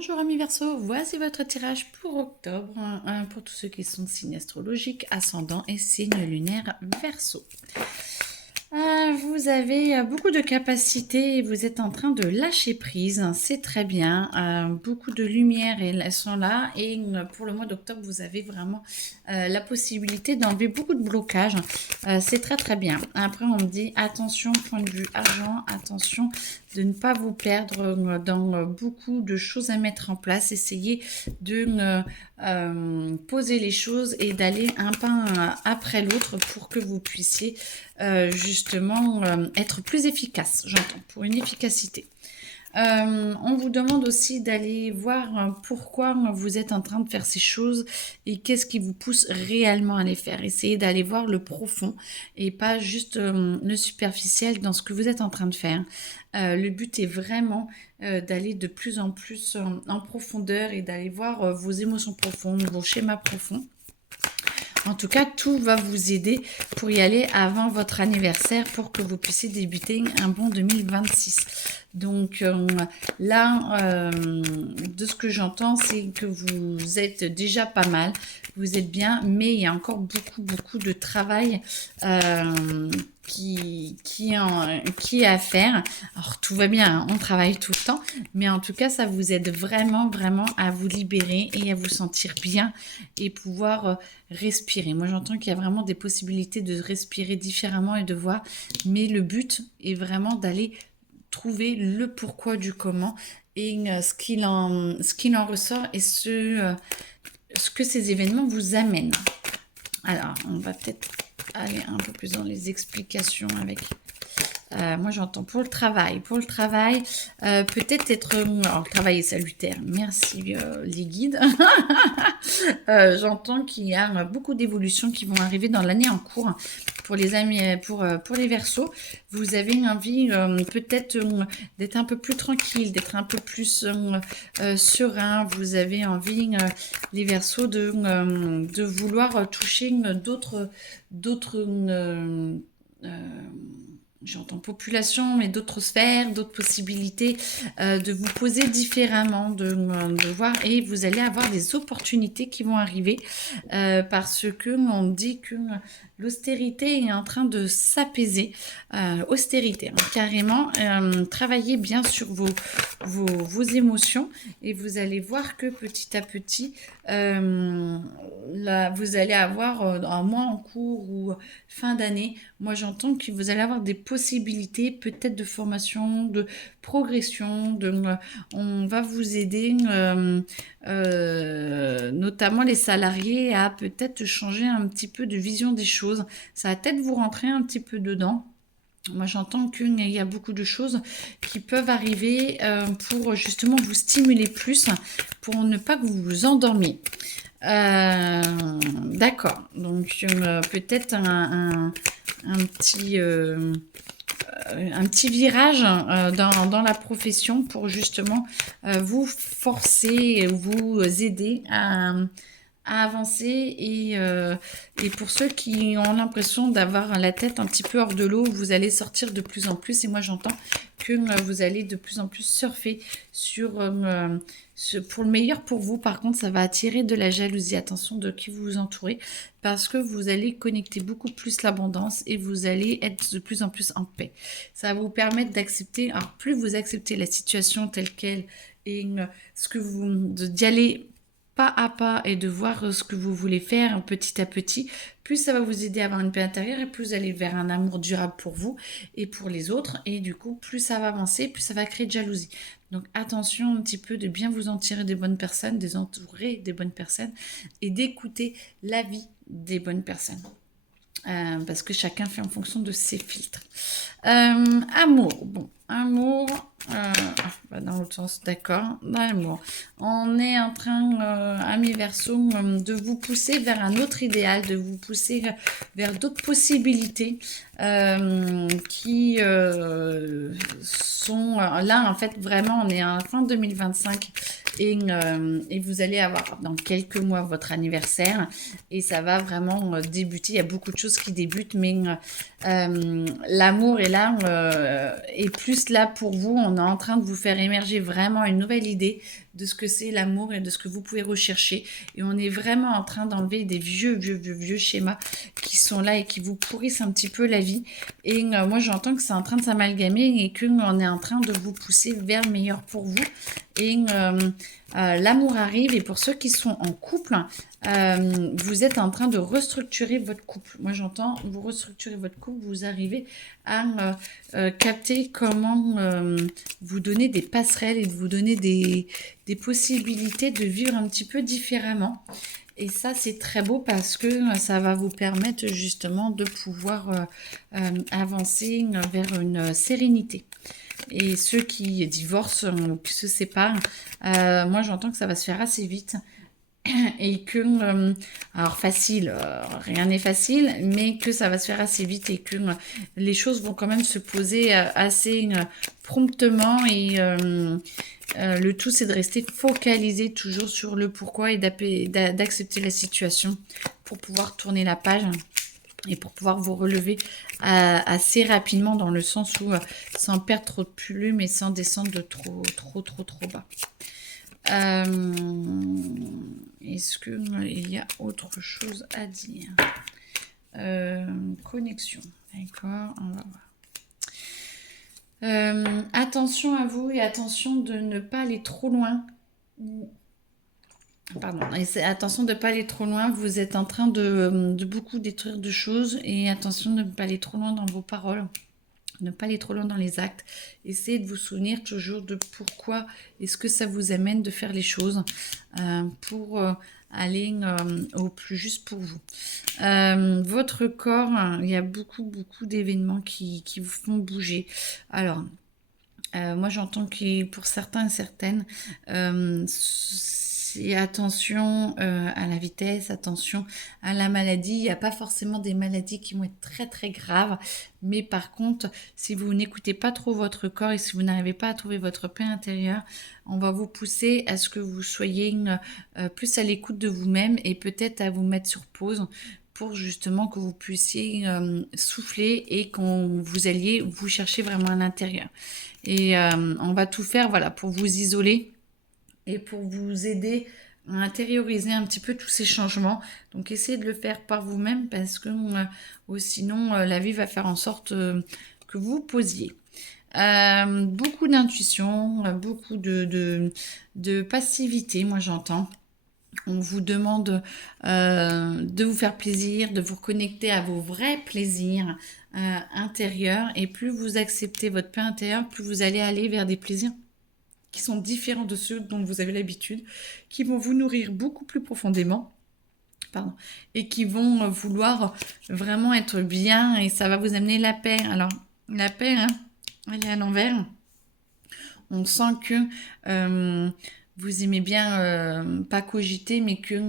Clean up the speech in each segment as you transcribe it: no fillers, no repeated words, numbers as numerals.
Bonjour amis Verseau, voici votre tirage pour octobre, pour tous ceux qui sont signes astrologiques, ascendant et signe lunaire Verseau. Vous avez beaucoup de capacités et vous êtes en train de lâcher prise, c'est très bien, beaucoup de lumière et elles sont là et pour le mois d'octobre vous avez vraiment la possibilité d'enlever beaucoup de blocages, c'est très très bien. Après on me dit attention point de vue argent, attention de ne pas vous perdre dans beaucoup de choses à mettre en place, essayez de poser les choses et d'aller un pas après l'autre pour que vous puissiez justement être plus efficace, j'entends, pour une efficacité. On vous demande aussi d'aller voir pourquoi vous êtes en train de faire ces choses et qu'est-ce qui vous pousse réellement à les faire. Essayez d'aller voir le profond et pas juste le superficiel dans ce que vous êtes en train de faire. Le but est vraiment d'aller de plus en plus en profondeur et d'aller voir vos émotions profondes, vos schémas profonds. En tout cas, tout va vous aider pour y aller avant votre anniversaire pour que vous puissiez débuter un bon 2026. Donc là, de ce que j'entends, c'est que vous êtes déjà pas mal, vous êtes bien, mais il y a encore beaucoup de travail qui est à faire. Alors tout va bien, hein, on travaille tout le temps, mais en tout cas ça vous aide vraiment à vous libérer et à vous sentir bien et pouvoir respirer. Moi j'entends qu'il y a vraiment des possibilités de respirer différemment et de voir, mais le but est vraiment d'aller trouver le pourquoi du comment et ce qu'il en ressort et ce que ces événements vous amènent. Alors on va peut-être aller un peu plus dans les explications avec moi j'entends pour le travail, peut-être être, alors le travail est salutaire, merci les guides. J'entends qu'il y a beaucoup d'évolutions qui vont arriver dans l'année en cours pour les amis, pour les Verseaux. Vous avez envie peut-être d'être un peu plus tranquille, d'être un peu plus serein. Vous avez envie les Verseaux de vouloir toucher d'autres j'entends population, mais d'autres sphères, d'autres possibilités, de vous poser différemment, de voir, et vous allez avoir des opportunités qui vont arriver, parce que on dit que l'austérité est en train de s'apaiser, austérité, hein, carrément, travaillez bien sur vos émotions, et vous allez voir que petit à petit, là, vous allez avoir un mois en cours ou fin d'année, moi j'entends que vous allez avoir des possibilités peut-être de formation, de progression, on va vous aider, notamment les salariés, à peut-être changer un petit peu de vision des choses. Ça va peut-être vous rentrer un petit peu dedans. Moi, j'entends qu'il y a beaucoup de choses qui peuvent arriver pour justement vous stimuler plus, pour ne pas que vous vous endormiez. D'accord, donc peut-être un petit virage dans la profession pour justement vous forcer, vous aider à avancer et pour ceux qui ont l'impression d'avoir la tête un petit peu hors de l'eau, vous allez sortir de plus en plus et moi j'entends que vous allez de plus en plus surfer sur pour le meilleur pour vous. Par contre, ça va attirer de la jalousie. Attention de qui vous vous entourez parce que vous allez connecter beaucoup plus l'abondance et vous allez être de plus en plus en paix. Ça va vous permettre d'accepter, alors plus vous acceptez la situation telle qu'elle et d'y aller pas à pas et de voir ce que vous voulez faire petit à petit, plus ça va vous aider à avoir une paix intérieure et plus vous allez vers un amour durable pour vous et pour les autres. Et du coup, plus ça va avancer, plus ça va créer de jalousie. Donc attention un petit peu de bien vous en tirer des bonnes personnes, des entourer des bonnes personnes et d'écouter l'avis des bonnes personnes. Parce que chacun fait en fonction de ses filtres. Amour, bon, amour, dans l'autre sens, d'accord, l'amour. On est en train, amis Verseau, de vous pousser vers un autre idéal, de vous pousser vers d'autres possibilités qui sont là, en fait, vraiment, on est à la fin 2025 et vous allez avoir dans quelques mois votre anniversaire et ça va vraiment débuter. Il y a beaucoup de choses qui débutent, mais l'amour est là, est plus là pour vous. On est en train de vous faire émerger vraiment une nouvelle idée de ce que c'est l'amour et de ce que vous pouvez rechercher. Et on est vraiment en train d'enlever des vieux schémas qui sont là et qui vous pourrissent un petit peu la vie. Et moi, j'entends que c'est en train de s'amalgamer et qu'on est en train de vous pousser vers le meilleur pour vous. Et l'amour arrive. Et pour ceux qui sont en couple, vous êtes en train de restructurer votre couple. Moi, j'entends, vous restructurez votre couple, vous arrivez à capter comment vous donner des passerelles et de vous donner des possibilités de vivre un petit peu différemment. Et ça, c'est très beau parce que ça va vous permettre justement de pouvoir avancer vers une sérénité. Et ceux qui divorcent ou qui se séparent, moi j'entends que ça va se faire assez vite. Et que, alors facile, rien n'est facile, mais que ça va se faire assez vite et que les choses vont quand même se poser assez promptement et le tout c'est de rester focalisé toujours sur le pourquoi et d'accepter la situation pour pouvoir tourner la page et pour pouvoir vous relever assez rapidement dans le sens où sans perdre trop de plume et sans descendre de trop bas. Est-ce qu'il y a autre chose à dire? Connexion, d'accord, on va voir. Attention à vous et attention de ne pas aller trop loin. Pardon, attention de ne pas aller trop loin, vous êtes en train de beaucoup détruire de choses et attention de ne pas aller trop loin dans vos paroles. Ne pas aller trop loin dans les actes. Essayez de vous souvenir toujours de pourquoi est-ce que ça vous amène de faire les choses pour aller au plus juste pour vous. Votre corps, il y a beaucoup d'événements qui vous font bouger. Alors, moi j'entends que pour certains et certaines, c'est attention à la vitesse, attention à la maladie. Il n'y a pas forcément des maladies qui vont être très graves, mais par contre, si vous n'écoutez pas trop votre corps et si vous n'arrivez pas à trouver votre paix intérieure, on va vous pousser à ce que vous soyez plus à l'écoute de vous-même et peut-être à vous mettre sur pause pour justement que vous puissiez souffler et qu'on vous alliez vous chercher vraiment à l'intérieur. Et on va tout faire voilà, pour vous isoler et pour vous aider à intérioriser un petit peu tous ces changements. Donc essayez de le faire par vous-même parce que sinon la vie va faire en sorte que vous vous posiez. Beaucoup d'intuition, beaucoup de passivité, moi j'entends. On vous demande de vous faire plaisir, de vous reconnecter à vos vrais plaisirs intérieurs. Et plus vous acceptez votre paix intérieure, plus vous allez aller vers des plaisirs qui sont différents de ceux dont vous avez l'habitude, qui vont vous nourrir beaucoup plus profondément. Pardon, et qui vont vouloir vraiment être bien et ça va vous amener la paix. Alors, la paix, hein, elle est à l'envers. On sent que vous aimez bien pas cogiter, mais que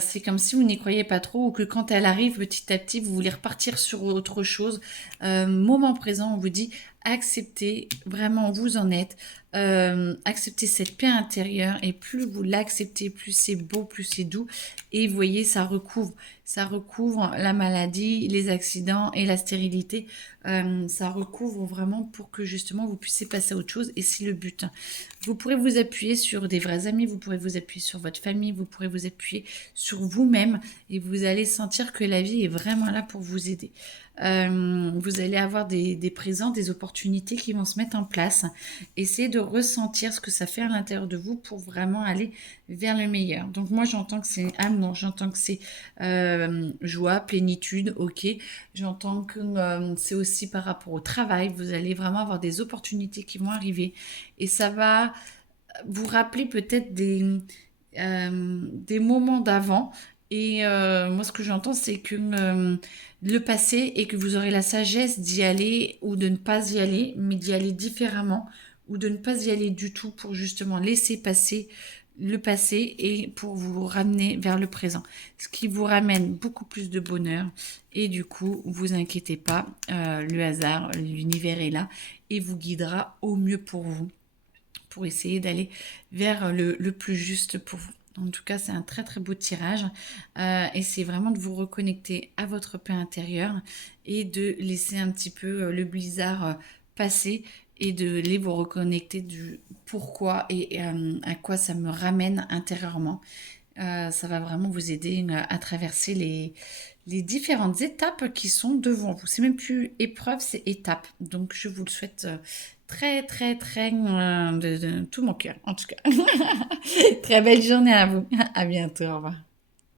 c'est comme si vous n'y croyez pas trop ou que quand elle arrive petit à petit, vous voulez repartir sur autre chose. Moment présent, on vous dit acceptez vraiment où vous en êtes. Acceptez cette paix intérieure et plus vous l'acceptez, plus c'est beau, plus c'est doux. Et vous voyez, ça recouvre la maladie, les accidents et la stérilité. Ça recouvre vraiment pour que justement vous puissiez passer à autre chose et c'est le but. Vous pourrez vous appuyer sur des vrais amis, vous pourrez vous appuyer sur votre famille, vous pourrez vous appuyer sur vous-même et vous allez sentir que la vie est vraiment là pour vous aider. Vous allez avoir des présents, des opportunités qui vont se mettre en place. Essayez de ressentir ce que ça fait à l'intérieur de vous pour vraiment aller vers le meilleur. Donc moi j'entends que c'est amour, j'entends que c'est joie, plénitude, ok. J'entends que c'est aussi par rapport au travail, vous allez vraiment avoir des opportunités qui vont arriver et ça va vous rappeler peut-être des moments d'avant. Et moi, ce que j'entends, c'est que le passé et que vous aurez la sagesse d'y aller ou de ne pas y aller, mais d'y aller différemment ou de ne pas y aller du tout pour justement laisser passer le passé et pour vous ramener vers le présent. Ce qui vous ramène beaucoup plus de bonheur et du coup, vous inquiétez pas, le hasard, l'univers est là et vous guidera au mieux pour vous pour essayer d'aller vers le plus juste pour vous. En tout cas, c'est un très très beau tirage. Essayez vraiment de vous reconnecter à votre paix intérieure et de laisser un petit peu le blizzard passer et de les vous reconnecter du pourquoi et à quoi ça me ramène intérieurement. Ça va vraiment vous aider à traverser les différentes étapes qui sont devant vous. C'est même plus épreuve, c'est étape. Donc je vous le souhaite très très très de tout mon cœur en tout cas. Très belle journée à vous. À bientôt. Au revoir.